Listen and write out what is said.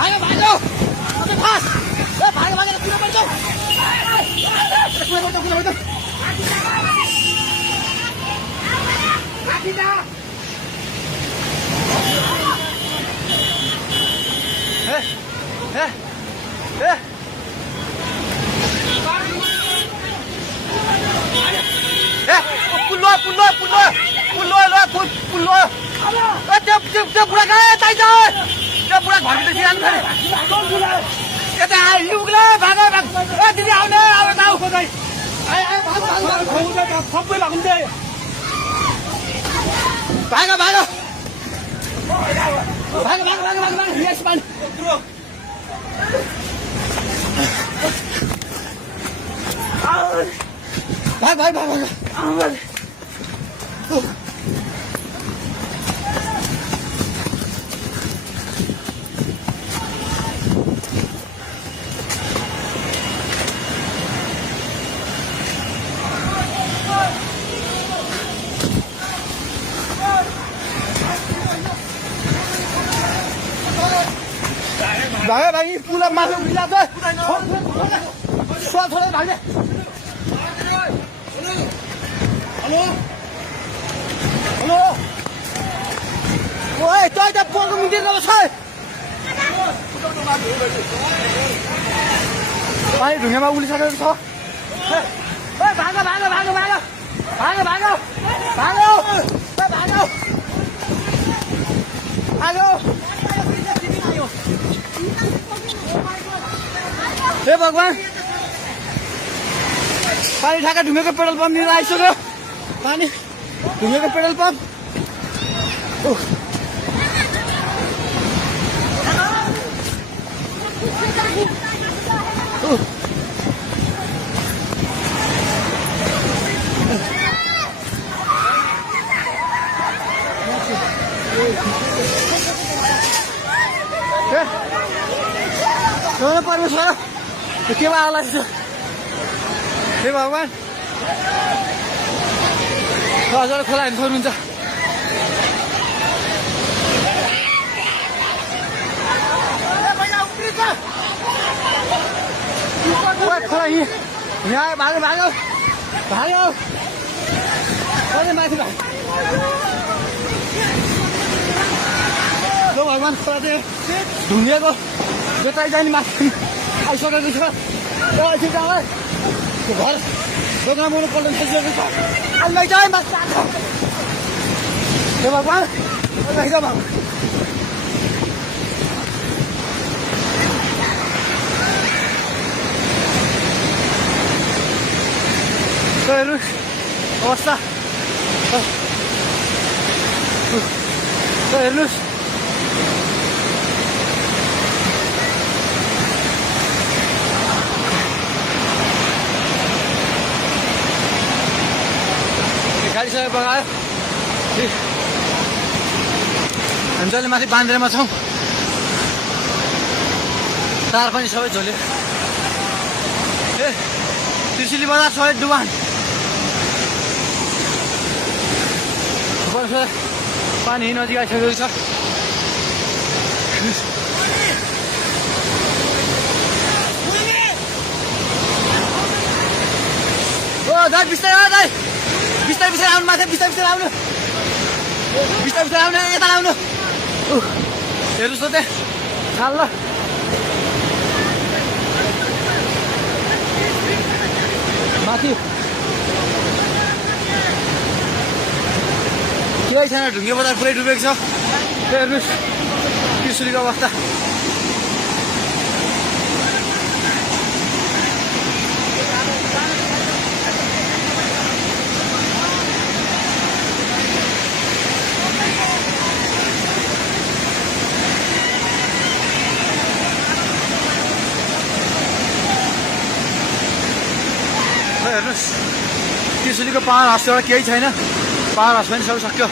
भाग्यो भाग्यो फास ए भाग्यो भागेर कुन पर्छ कुन पर्छ काटिदा ए ए ए पुल्लो पुल्लो पुल्लो पुल्लो पुल्लो त्यो बुढा कहाँ चाहिँ त्यो बुढा घरभित्र सिरानु थाले यता आइपुग्ला भागो ए दिदी आउने अब गाउँ खोज्दै सबै लगाउँदै भागो भागो भागो भागो भागो भागो भागो यस पानी भाग भाग भाग भाग भागे भागी पुला माथि उभिला छ छोडे भागे हेलो हेलो ओए तै त पोको मिटिङ गर्छ पानी ढुङ्गामा उलिसकेको छ ए भागो भागो भागो भागो भागो भागो भागो भागो भागो हे भगवान पानी ठाका ढुङ्गेको पेट्रोल पम्प लिएर आइसक्यो पानी ढुङ्गेको पेट्रोल पम्प परमेश्वर के आला हे भगवान हजुर खोला हेर्नु सक्नुहुन्छ खोला यहाँ भागो भागो भागो कहिले माथि भागो भगवान खोला चाहिँ ढुङ्गेको जोताइ जाने माथि आइसकेको छ घर दोकान बनाउनु पल्टन थालिसकेको छ अलि जाइ माथि हे भगवान भगवान हेर्नुहोस् अवस्था हेर्नुहोस् गाडी सबै बगायो हामी जहिले माथि बान्द्रेमा छौँ तार पनि सबै झोल्यो ए त्रिशुली बजार सबै डुबान पानी नजिक आइसकेको छ ओ दाइ बिस्तारै दाइ बिस्तारै बिस्तारै आउनु माथि बिस्तारै बिस्तारै आउनु बिस्तारै बिस्तारै आउनु यता आउनु हेर्नुहोस् त त्यहाँ खाल ल माथि केही छैन ढुङ्गे बजार पुरै डुबेको छ हेर्नुहोस् त्रिशुलीको अवस्था हेर्नुहोस् त्रिशुलीको पाहाड हाउस एउटा केही छैन पाहाड हाउस पनि सबै सक्यो